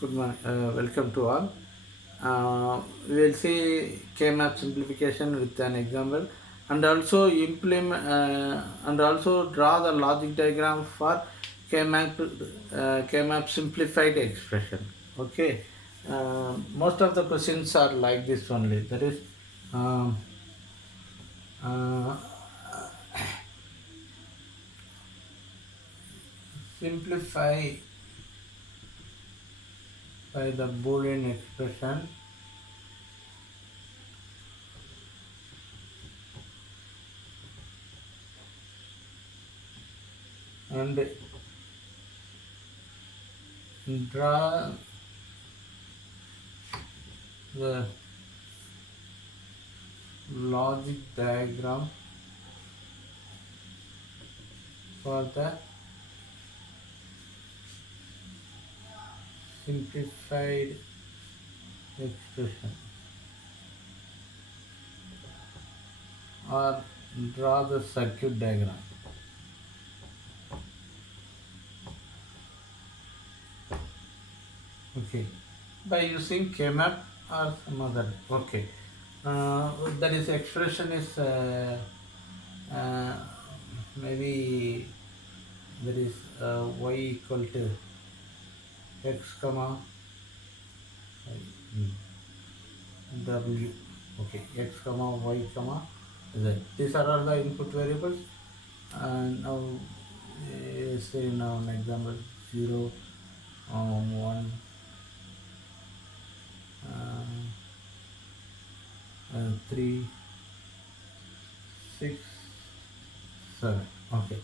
Good morning. Welcome to all. We will see K-map simplification with an example, and also implement and also draw the logic diagram for K-map simplified expression. Okay. Most of the questions are like this only. That is, um, uh, simplify by the Boolean expression and draw the logic diagram for the simplified expression or draw the circuit diagram. Okay, by using K-map or some other. Okay, that is expression is uh, maybe there is y equal to x comma w. Okay, x comma y comma z. These are all the input variables. And now say now an example 0, 1, uh, 3, 6, 7. Okay.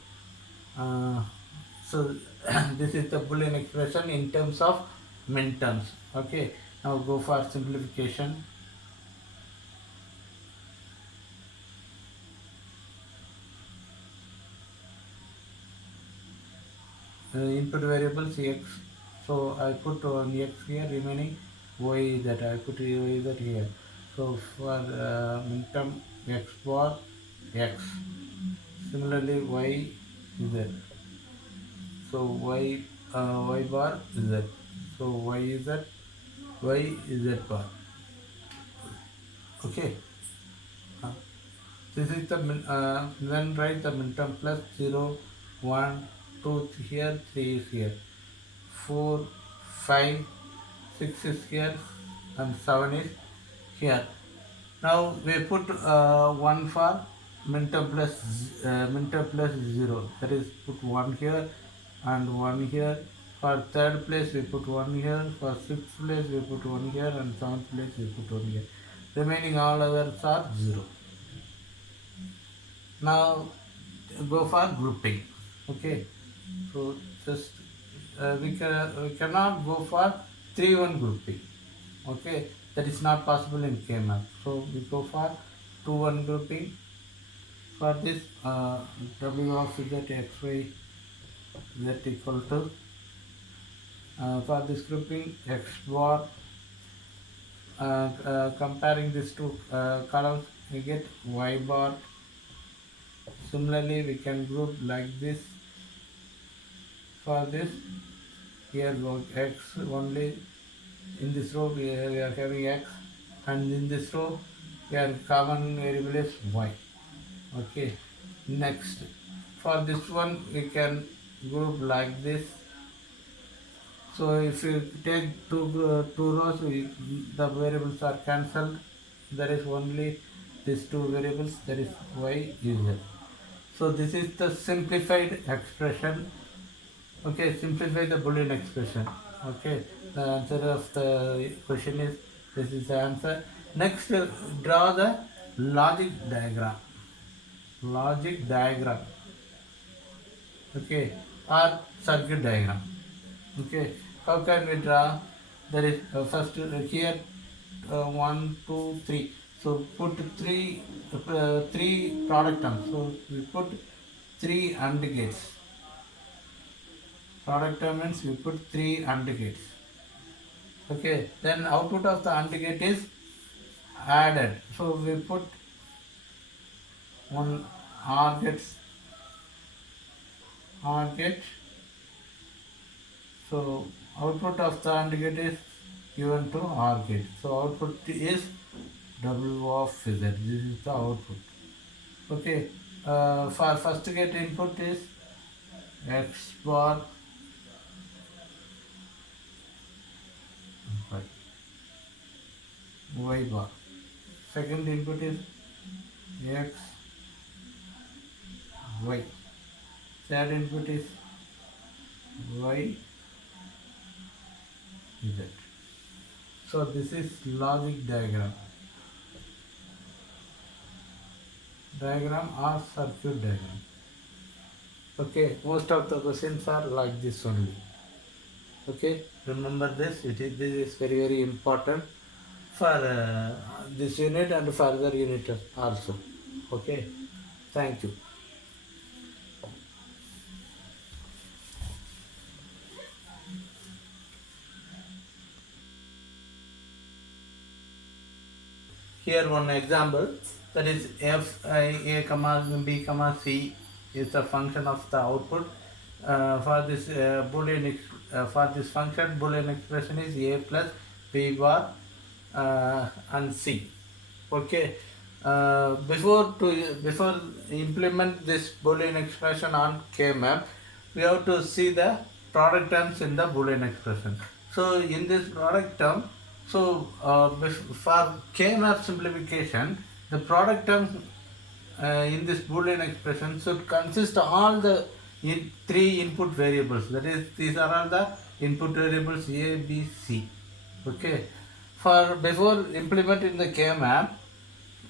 Uh, so this is the Boolean expression in terms of min terms. Okay. Now go for simplification. Input variables x. So I put on x here, remaining y that I put y that here. So for min term x bar x. Similarly y z. So y bar z. So y z z bar. Okay. Uh, this is the then write the minterm plus 0, 1, 2 here, 3 is here, 4, 5, 6 is here, and 7 is here. Now we put 1 for minterm plus 0. That is put 1 here and 1 here. For third place we put 1 here. For sixth place we put 1 here, and seventh place we put 1 here. Remaining all others are 0. Now go for grouping. Okay. So just we cannot go for 3-1 grouping. Okay, that is not possible in K-map. So we go for 2-1 grouping. For this w of z x y z equal to for this grouping x bar, comparing these two columns we get y bar. Similarly we can group like this. For this here go x only. In this row we are having x, and in this row we are common variable is y. Okay, next for this one we can group like this. So if you take two rows, the variables are cancelled. There is only these two variables, that is y z. So this is the simplified expression. Okay, simplify the Boolean expression. Okay, the answer of the question is this is the answer. Next, draw the logic diagram. Logic diagram. Okay, or circuit diagram. Okay, how can we draw? There is first here 1, 2, 3. So put three product terms. So we put three AND gates. Product term means we put three AND gates. Okay, then output of the AND gate is added. So we put one OR gate. So output of the AND gate is given to OR gate. So output is W of Z. This is the output. Okay. For first gate input is X bar Y bar. Second input is X Y. Third input is Y Z. So this is logic diagram or circuit diagram. Okay, most of the questions are like this only. Okay, remember this. This is very important for this unit and further unit also. Okay, thank you. Here one example, that is f a comma b comma c is a function of the output. For this for this function Boolean expression is a plus b bar and c. Okay. Before implement this Boolean expression on K map, we have to see the product terms in the Boolean expression. So in this product term, so for K map simplification, the product term in this Boolean expression should consist of all the three input variables. That is, these are all the input variables A, B, C. Okay. For before implementing the K map,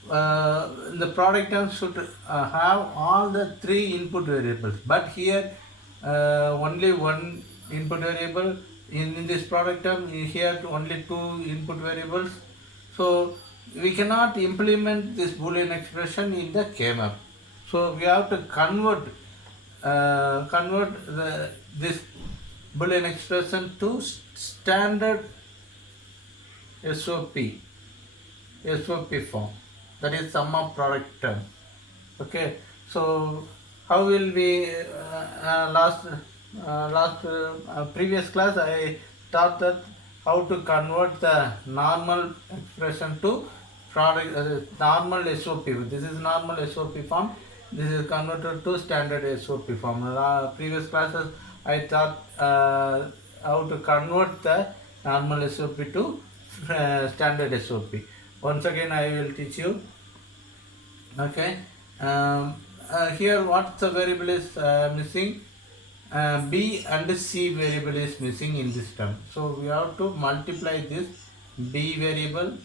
the product term should have all the three input variables, but here only one input variable. In this product term here only two input variables, so we cannot implement this Boolean expression in the K-map. So we have to convert this Boolean expression to standard SOP form, that is sum of product term. Okay, so how will we previous class I taught that how to convert the normal expression to product normal SOP. This is normal SOP form. This is converted to standard SOP form. Previous classes I taught how to convert the normal SOP to standard SOP. Once again I will teach you. Okay. Here what the variable is missing? B and C variable is missing in this term. So we have to multiply this B variable.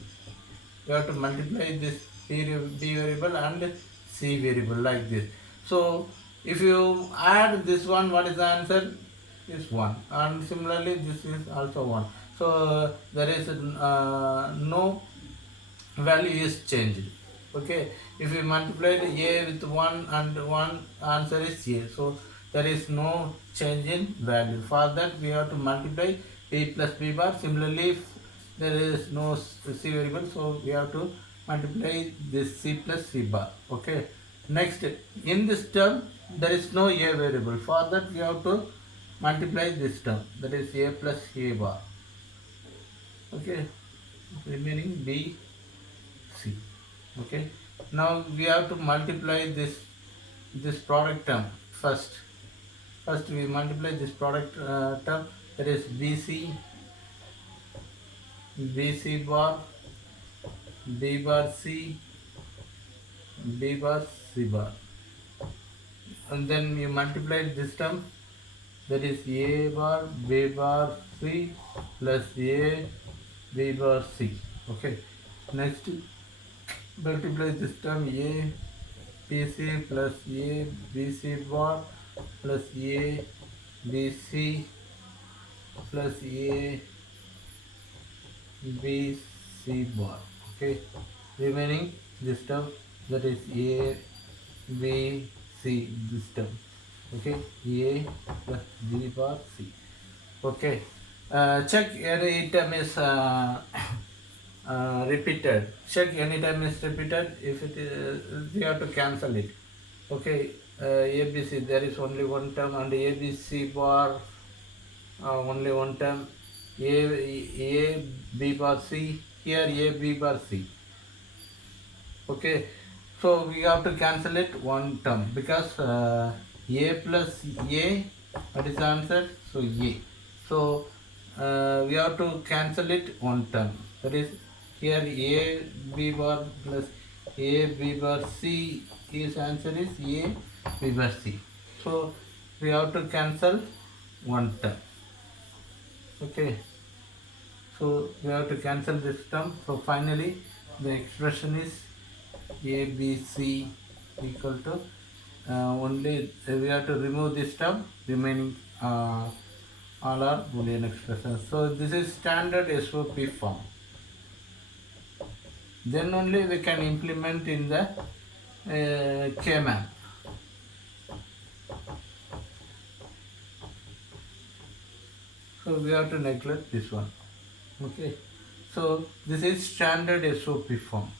We have to multiply this B variable and C variable like this. So if you add this one, what is the answer? Is 1. And similarly this is also 1. So there is no value is changed. Okay, if we multiply A with 1 and 1, answer is A. So there is no change in value. For that we have to multiply B plus B bar. Similarly, if there is no C variable, so we have to multiply this C plus C bar. Okay. Next, in this term there is no A variable. For that we have to multiply this term, that is A plus A bar. Okay, remaining B, C. Okay, now we have to multiply this product term first. First we multiply this product term, that is BC bar, B bar C, B bar C bar, and then we multiply this term, that is A bar B bar C plus A B bar C. Okay, next multiply this term A BC plus A BC bar plus A BC plus A BC bar. Okay, remaining this term, that is A B C, this term. Okay, A plus B bar C. Okay, check any term is repeated. Check any time is repeated. If it is, we have to cancel it. Okay, ABC, there is only one term, and ABC bar only one term, a b bar c, here a b bar c. Okay, so we have to cancel it one term because a plus a, what is the answer? So a. So we have to cancel it one term. That is here a b bar plus a b bar c. His answer is a b bar c. So we have to cancel one term. Okay. So we have to cancel this term. So finally the expression is a b c equal to only we have to remove this term, remaining all are Boolean expressions. So this is standard SOP form. Then only we can implement in the K-map. So we have to neglect this one. Okay. So this is standard SOP form.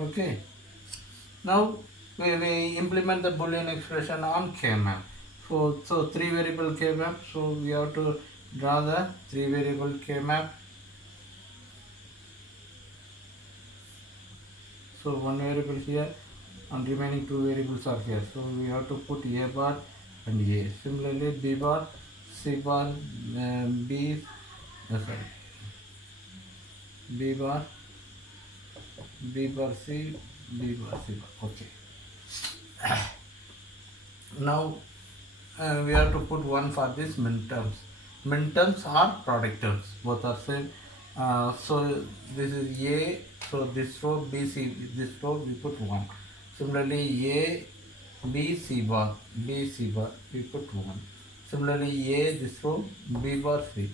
Okay. Now we implement the Boolean expression on K-map. So three variable K-map. So we have to draw the three variable K-map. So one variable here and remaining two variables are here. So we have to put a bar and a. Similarly b bar, c bar, b, sorry, b bar, b bar c, b bar c bar. Okay. Now we have to put one for this min terms. Min terms are product terms. Both are same. So this is a. So this row b c. This row we put one. Similarly a b c bar, b c bar we put one. Similarly a this row b bar c,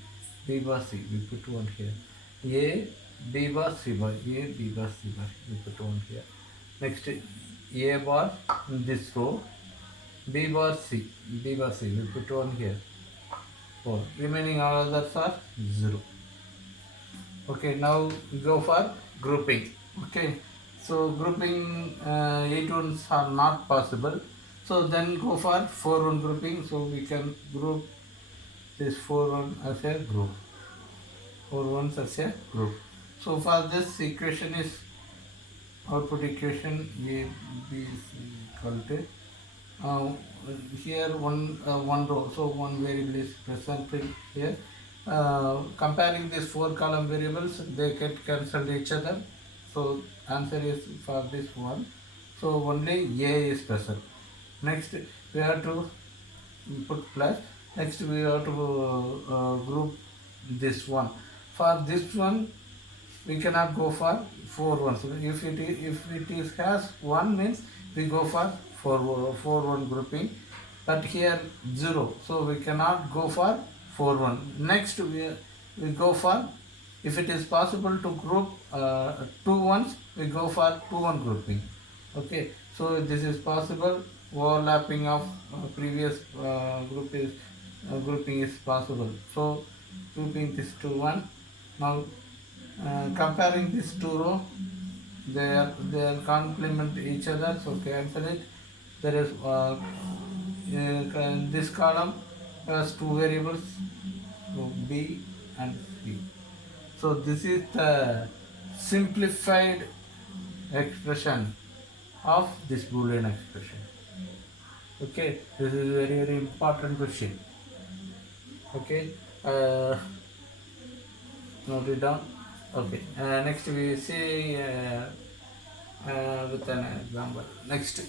b bar c we put one here. A b bar c bar, a b bar c bar we put one here. Next a bar in this row, b bar c, b bar c we put one here. 4. Remaining all others are 0. Okay, now we go for grouping. Okay, so grouping 8 ones are not possible. So then go for 4 1 grouping. So we can group this 4 1 as a group. 4 ones as a group. So for this equation is output equation A B C equal to uh, here one row, so one variable is presented here. Comparing these 4 column variables, they get cancelled each other. So answer is for this one. So only A is present. Next we have to put plus. Next we have to group this one. For this one we cannot go for 4 ones. If it is has 1 means we go for 4 1 grouping, but here 0, so we cannot go for 4 1. Next we go for, if it is possible to group 2 ones, we go for 2 1 grouping. Okay, so this is possible. Overlapping of previous grouping is possible. So grouping this to 1. Now comparing these two rows, they are complement each other, so cancel it. There is this column has two variables, so b and c. So this is the simplified expression of this Boolean expression. Okay, this is a very important question. Okay, note it down. Okay, next we see with an example. Next.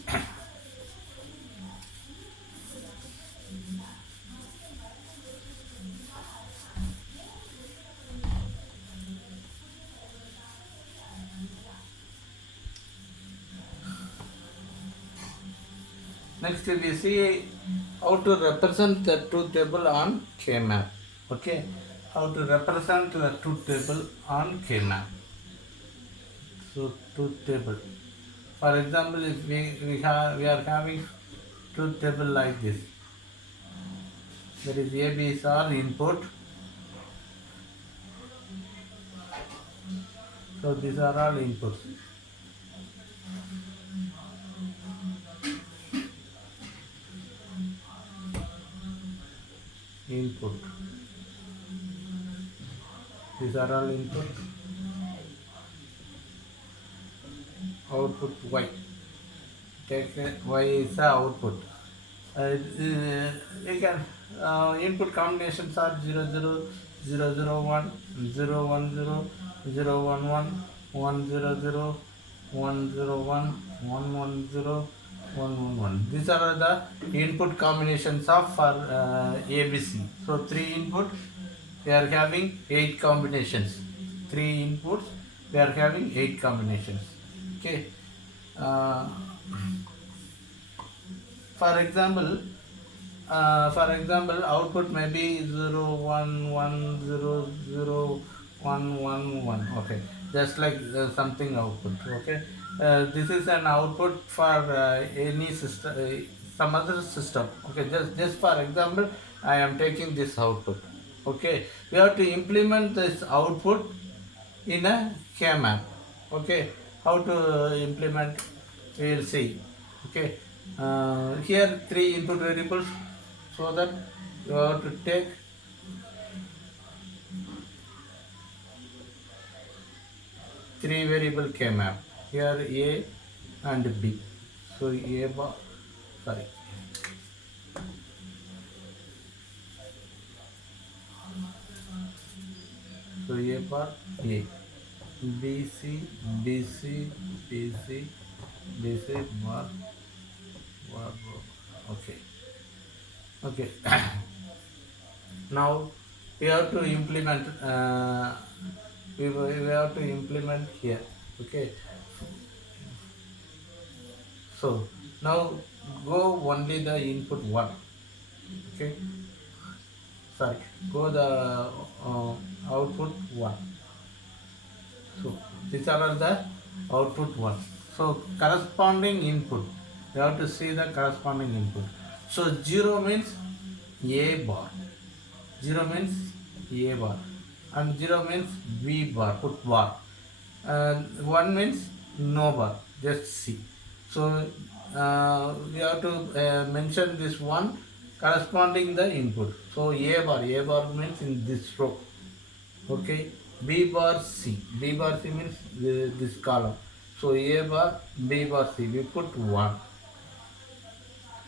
Next we see how to represent the truth table on K-map. Okay, how to represent the truth table on K-map. So truth table. For example, if we are having truth table like this. That is A, B is our input. So these are all inputs. input. These are all input. Output y. Take y is the output. You can input combinations are 0 0 0 0 1 0 1 0 0 1 1 1 0 0 1 0 1 1 1 0 1 1 1. These are the input combinations of for ABC. So three input we are having 8 combinations. Three inputs we are having 8 combinations. Okay. Uh, for example, output may be 0 1 1 0 0 1 1 1. Okay, just like something output. Okay, this is an output for any system, some other system. Okay, just for example, I am taking this output. Okay, we have to implement this output in a K-map. Okay, how to implement? We will see. Okay, here three input variables, so that you have to take three variable K-map. Here A and B. So A bar, sorry. So A bar A, B C B C B C B C bar bar bar. Okay. Okay. Now we have to implement. We have to implement here. Okay. So now go only the input one. Okay. Sorry. Go the output one. So these are all the output one. So corresponding input. You have to see the corresponding input. So 0 means A bar. 0 means A bar. And 0 means B bar, put bar. And 1 means no bar, just C. So we have to mention this one corresponding the input. So A bar means in this row. Okay, B bar C. B bar C means this column. So A bar, B bar C. We put 1.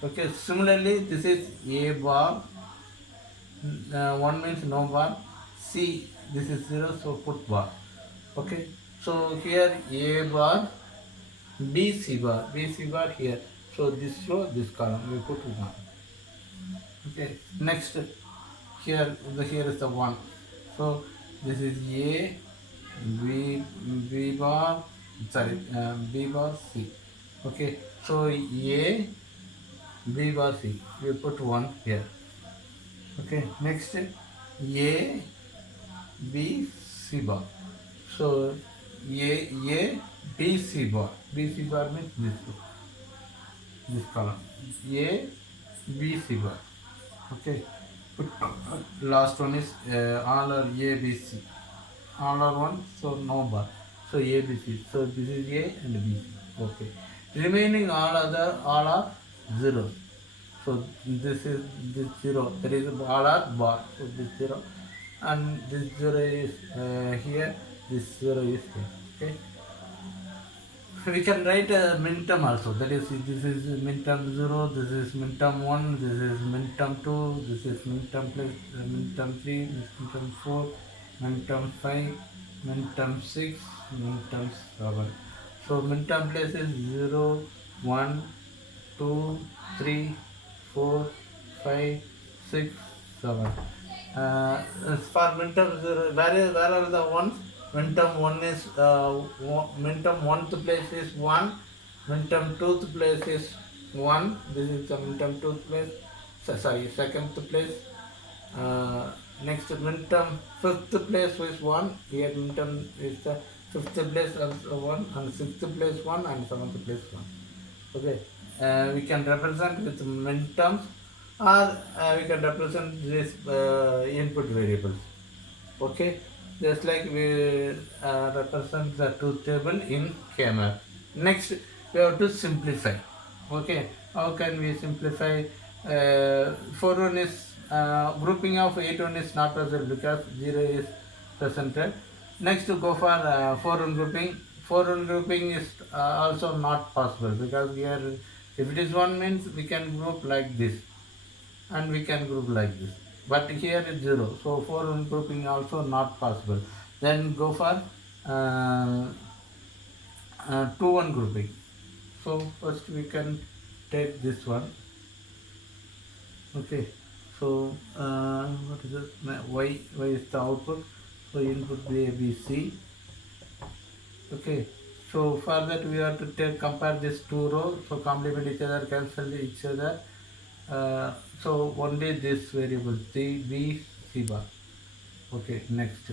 Okay, similarly, this is A bar. 1 means no bar. C, this is 0, so put bar. Okay, so here A bar, B C bar here. So this row, this column, we put 1. Okay, next here is the 1. So this is A, B bar, sorry, B bar C. Okay, so A, B bar C, we put 1 here. Okay, next A, B, C bar. So A, B, C bar. B, C bar means this column. A, B, C bar. Okay. Last one is all are A, B, C. All are one, so no bar. So A, B, C. So this is A and B, C. Okay. Remaining all are zero. So this is this 0. There is all are bar. So this 0. And this 0 is here. This 0 is here. Okay. We can write a minterm also. That is, this is minterm 0, this is minterm 1, this is minterm 2, this is minterm plus minterm 3, this is minterm 4, minterm 5, minterm 6, minterm 7. So minterm place is 0, 1, 2, 3, 4, 5, 6, 7. For minterm 0, where are the ones? Minterm 1 is minterm 1th place is 1, minterm 2th place is 1. This is the minterm 2th place. Sorry, 2nd place. Next minterm 5th place is 1. Here minterm is the 5th place also 1, and 6th place 1, and 7th place 1. Okay, we can represent with minterms, or we can represent this input variables. Okay, just like we represent the truth table in K-map. Next, we have to simplify. Okay, how can we simplify? 4 1 is grouping of 8 1 is not present because 0 is presented. Next to go for 4 1 grouping. 4 1 grouping is also not possible because here if it is 1 means we can group like this and we can group like this. But here is 0. So 4 1 grouping also not possible. Then go for 2 1 grouping. So first we can take this one. Okay, so what is it? Y is the output. So input A, B, C. Okay, so for that we have to take compare these two rows. So complement each other, cancel each other. So only this variable C, B, C bar. Okay, next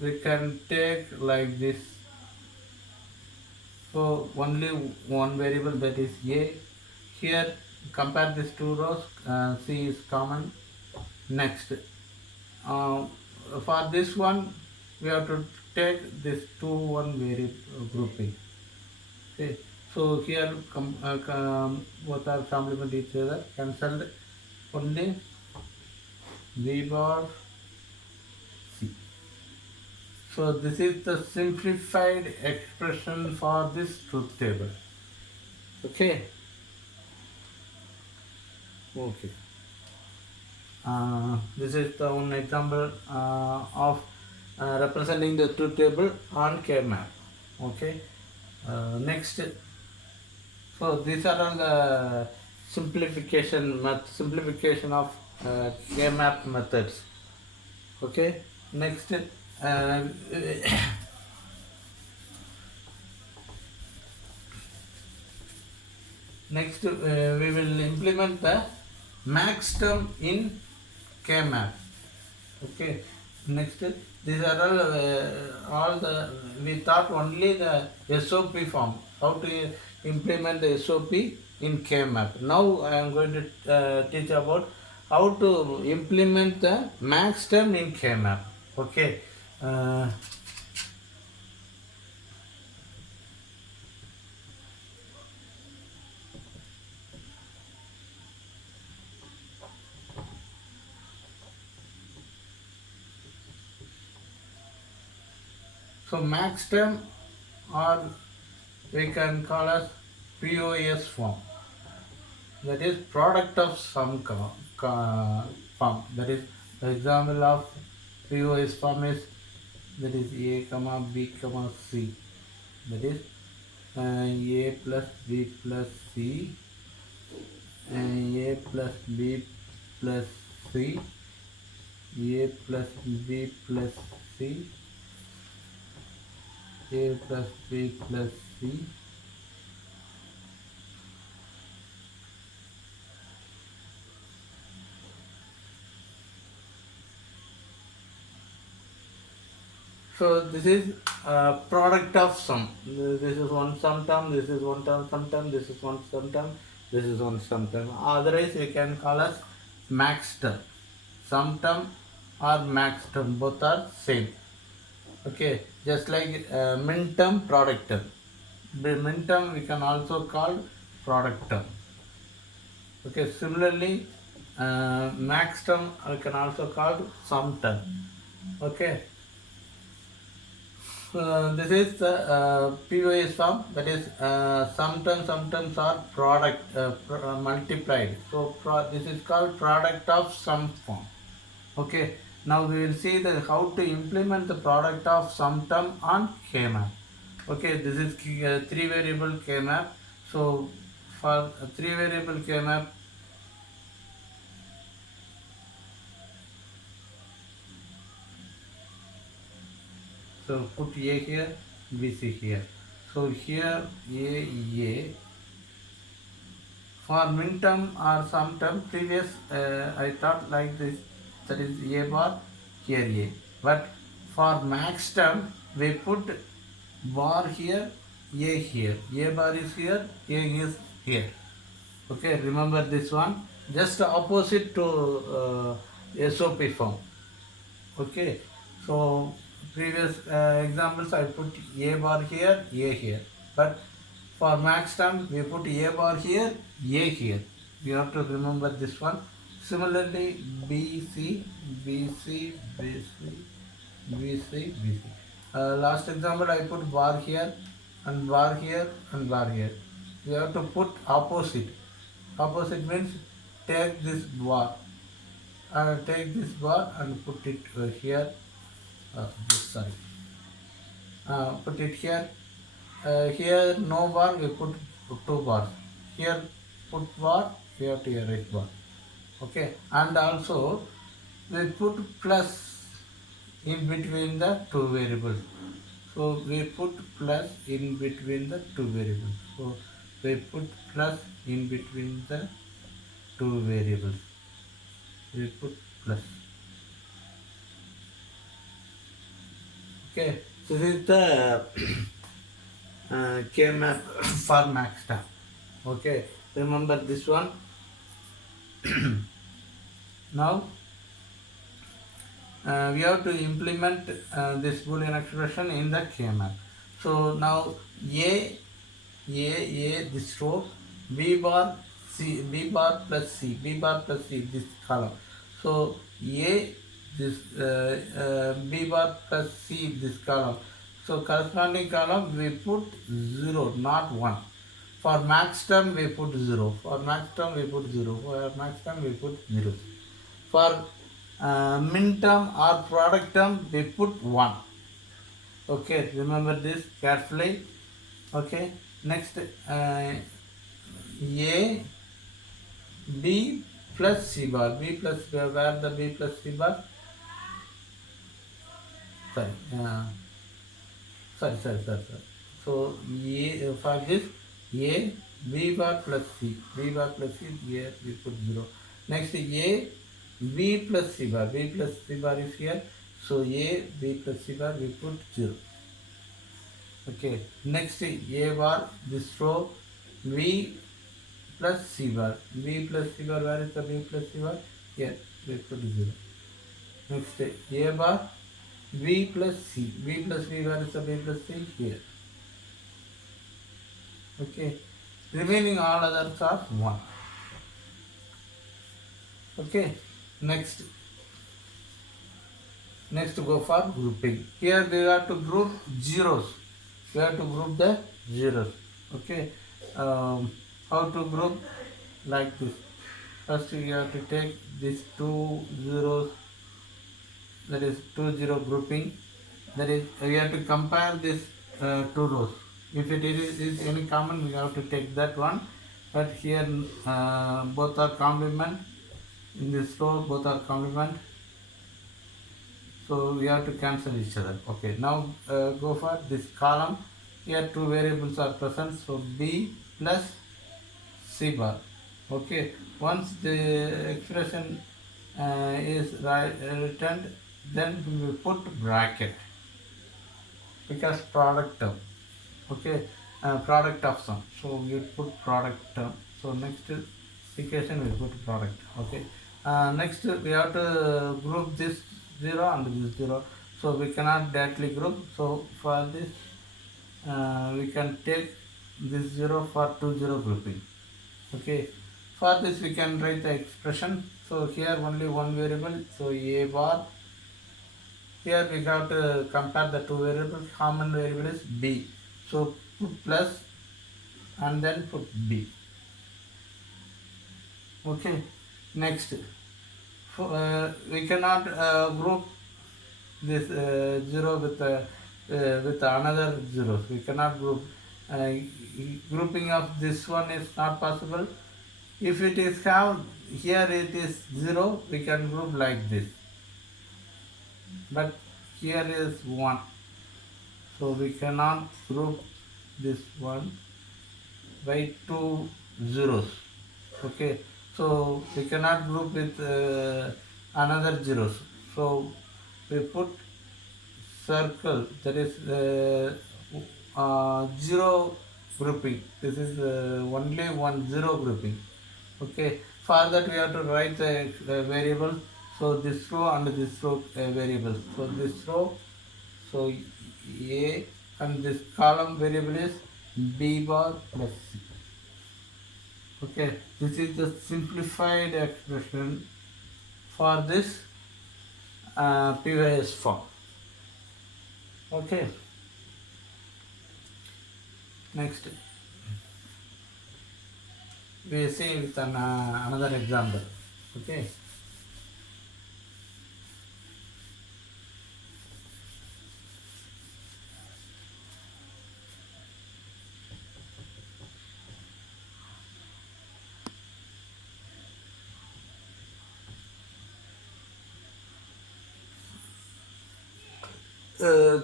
we can take like this. So only one variable, that is A. Here compare these two rows. C is common. Next, uh, for this one we have to take this 2 1 variable grouping. Okay, so here both are complement each other, cancelled, only V bar C. So this is the simplified expression for this truth table. Okay. Okay. This is the one example of representing the truth table on K map. Okay. Next, so these are all the simplification of K map methods. Okay. Next, next we will implement the max term in K map. Okay. Next, these are all the we thought only the SOP form, how to implement the SOP in K map. Now I am going to teach about how to implement the max term in K map. Okay. Uh, so max term, or we can call as POS form, that is product of some form. That is the example of POS form is, that is A comma B comma C, that is A plus B plus C, A plus B plus C, A plus B plus C, A plus B plus C, so this is product of sum. This is one sum term, this is one term sum term, this is one sum term, this is one sum term. Otherwise we can call as max term. Sum term or max term, both are same. Okay, just like min term, product term. The min term we can also call product term. Okay, similarly max term we can also call sum term. Okay. This is the POS form, that is sometimes are product multiplied. So this is called product of sum form. Okay, now we will see the how to implement the product of sum term on K map. Okay, this is 3 variable K map. So for 3 variable K map, so put A here, BC here. So here A, for min term or sum term, previous I thought like this, that is A bar, here A. But for max term, we put bar here, A here. A bar is here, A is here. Okay, remember this one. Just opposite to SOP form. Okay, so previous examples I put A bar here, A here. But for max term we put A bar here, A here. You have to remember this one. Similarly, BC, BC, BC, BC, BC. Last example, I put bar here and bar here and bar here. We have to put opposite. Opposite means take this bar, take this bar and put it here. Sorry, put it here. Here no bar, we put two bars. Here put bar, we have to erase bar. Okay, and also we put plus in between the two variables. So we put plus in between the two variables. So we put plus in between the two variables. We put plus. Okay, so this is the K map for max tab. Okay, remember this one. Now we have to implement this Boolean expression in the K map. So now A this row, B bar C, B bar plus C, B bar plus C this column. So A this B bar plus C this column. So corresponding column we put 0, not 1. For max term we put 0. For max term we put 0. For max term we put 0. For min term or product term we put 1. Okay, remember this carefully. Okay, next A B plus C bar. B plus where the B plus C bar? Sorry, sorry. So A for this A B bar plus C. B bar plus C here we put 0. Next A B plus C bar. B plus C bar is here. So A B plus C bar we put 0. Okay. Next A bar this row B plus C bar. B plus C bar, where is the B plus C bar? Here we put 0. Next A bar B plus C. B plus B, where is the B plus C? Here. Okay. Remaining all others are 1. Okay. Next go for grouping. Here we have to group zeros. We have to group the zeros. Okay. How to group? Like this. First we have to take these two zeros, that is 2 0 grouping. That is we have to compare this two rows. If it is any common, we have to take that one. But here both are complement. In this row both are complement. So we have to cancel each other. Okay, now go for this column. Here two variables are present. So B plus C bar. Okay, once the expression is returned, then we put bracket because product term. Okay, product of sum. So we put product term. So next equation we put product. Okay, next we have to group this 0 and this 0. So we cannot directly group. So for this we can take this 0 for 2 0 grouping. Okay, for this we can write the expression. So here only one variable. So A bar. Here we have to compare the two variables. Common variable is B. So put plus and then put B. Okay. Next, we cannot group this 0 with another zeros. We cannot group. Grouping of this one is not possible. If it is have here it is 0, we can group like this. But here is 1. So we cannot group this one by two zeros. Okay. So we cannot group with another zeros. So we put circle, that is 0 grouping. This is only 1 0 grouping. Okay. For that we have to write the variable. So this row and this row variables. So this row, so A, and this column variable is B bar plus C. Okay, this is the simplified expression for this POS form. Okay, next we see with another example. Okay,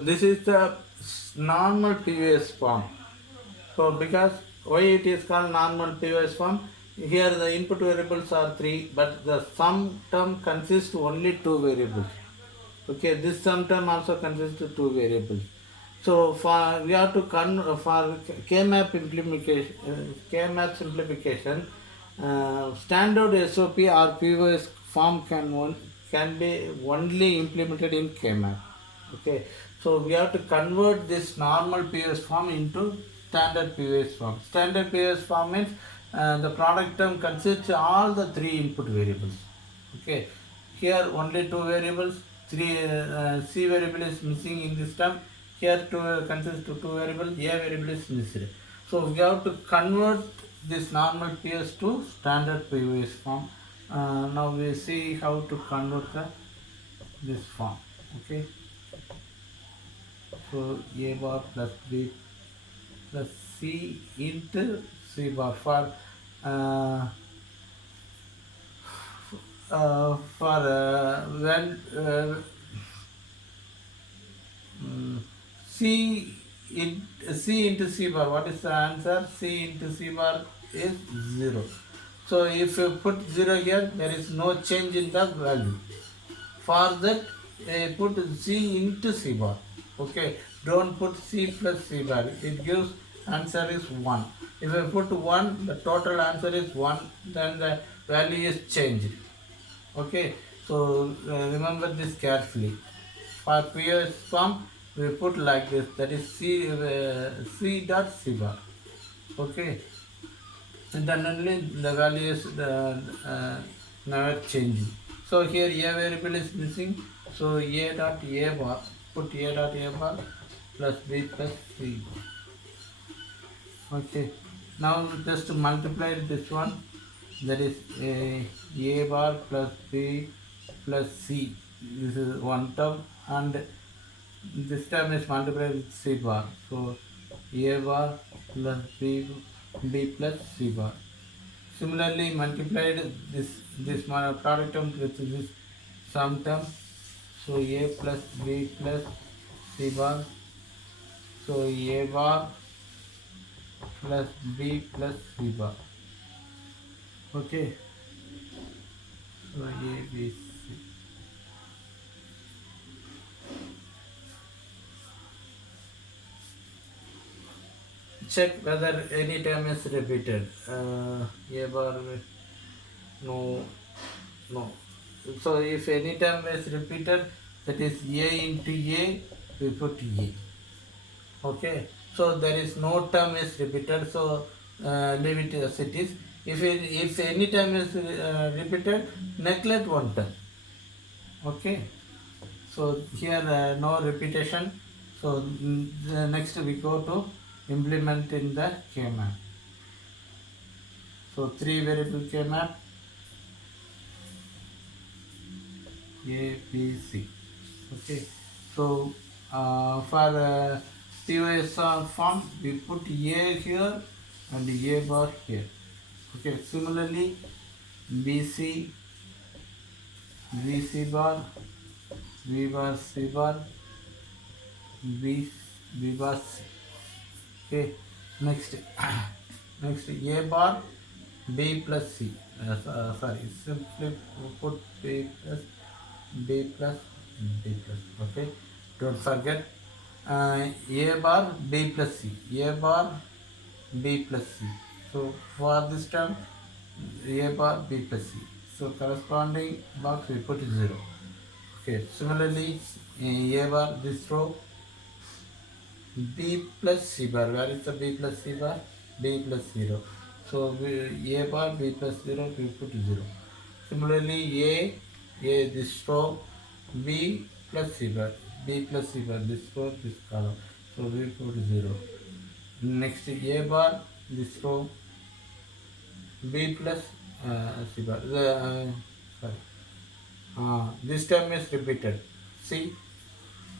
this is the normal POS form. So because why it is called normal POS form? Here the input variables are three, but the sum term consists only two variables. Okay, this sum term also consists of two variables. So for we have to for K-map implementation, K-map simplification, standard SOP or POS form can be only implemented in K-map. Okay, so we have to convert this normal POS form into standard POS form. Standard POS form means the product term consists all the three input variables. Okay, here only two variables, three C variable is missing in this term. Here two consists of two variables, A variable is missing. So we have to convert this normal POS to standard POS form. Now we see how to convert this form. Okay, so A bar plus B plus C into C bar uh, for when C in C into C bar. What is the answer? C into C bar is 0. So if you put 0 here, there is no change in the value. For that, put C into C bar. Okay, don't put C plus C bar. It gives answer is 1. If I put 1, the total answer is 1, then the value is changed. Okay, so remember this carefully. For POS form, we put like this, that is C dot C bar. Okay, and then only the value is never changing. So here A variable is missing, so A dot A bar, put A dot A bar plus B plus C. Okay, now just multiply this one, that is A bar plus B plus C. This is one term, and this term is multiplied with C bar. So A bar plus B plus C bar. Similarly, multiplied this product term with this sum term. So A plus B plus C bar. So A bar plus B plus C bar. Okay. So A, B, C. Check whether any term is repeated. A bar, no, no. So if any term is repeated, that is A into A, we put A. Okay. So there is no term is repeated, so leave it as it is. If any term is repeated, neglect one term. Okay. So here no repetition. So next we go to implement in the K-map. So three variable K-map, A, B, C. Okay. So for POS form, we put A here and A bar here. Okay. Similarly, BC, VC bar, V bar, C bar, B bar, C. Okay. Next, next A bar, B plus C. Sorry, simply put B plus B plus. Okay. Don't forget A bar B plus C. A bar B plus C. So for this term, A bar B plus C. So corresponding box we put 0. Okay. Similarly, A bar this row B plus C bar. Where is the B plus C bar? B plus 0. So A bar B plus 0 we put 0. Similarly, A A this row, B plus C bar, B plus C bar, this row, this column. So we put 0. Next A bar, this row, B plus C bar. Sorry. This term is repeated. See,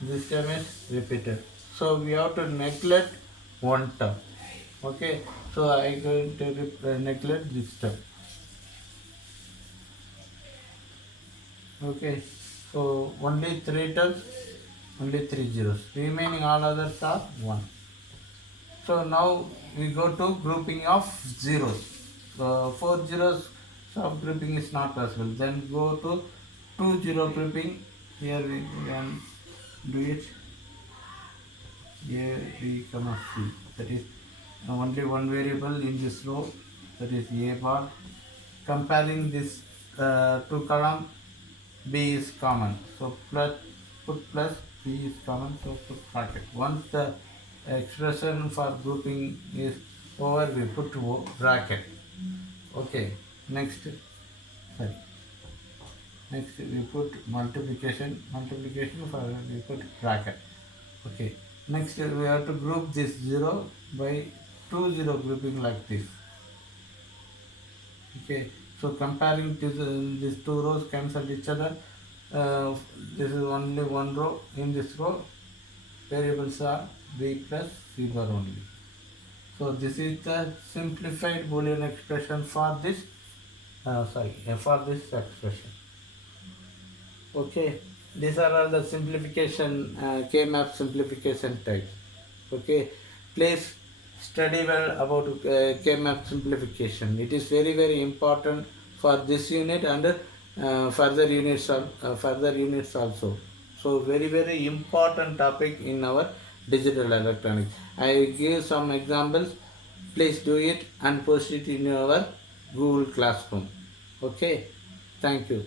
this term is repeated. So we have to neglect one term. Okay. So I going to neglect this term. Okay. So only three terms, only three zeros. Remaining all others are 1. So now we go to grouping of zeros. Four zeros subgrouping is not possible. Then go to 2 0 grouping. Here we can do it. A, B, comma, C. That is only one variable in this row. That is A bar. Comparing this two column, B is common. So plus put plus, B is common. So put bracket. Once the expression for grouping is over, we put bracket. Okay. Next, sorry. Next we put multiplication. Multiplication for we put bracket. Okay. Next we have to group this 0 by 2 0 grouping like this. Okay. So comparing these two rows cancel each other. This is only one row. In this row, variables are B plus C bar only. So this is the simplified Boolean expression for this. For this expression. Okay, these are all the simplification K-map simplification types. Okay, please study well about K-map simplification. It is very important for this unit and further units also. So very important topic in our digital electronics. I give some examples. Please do it and post it in your Google Classroom. Okay, thank you.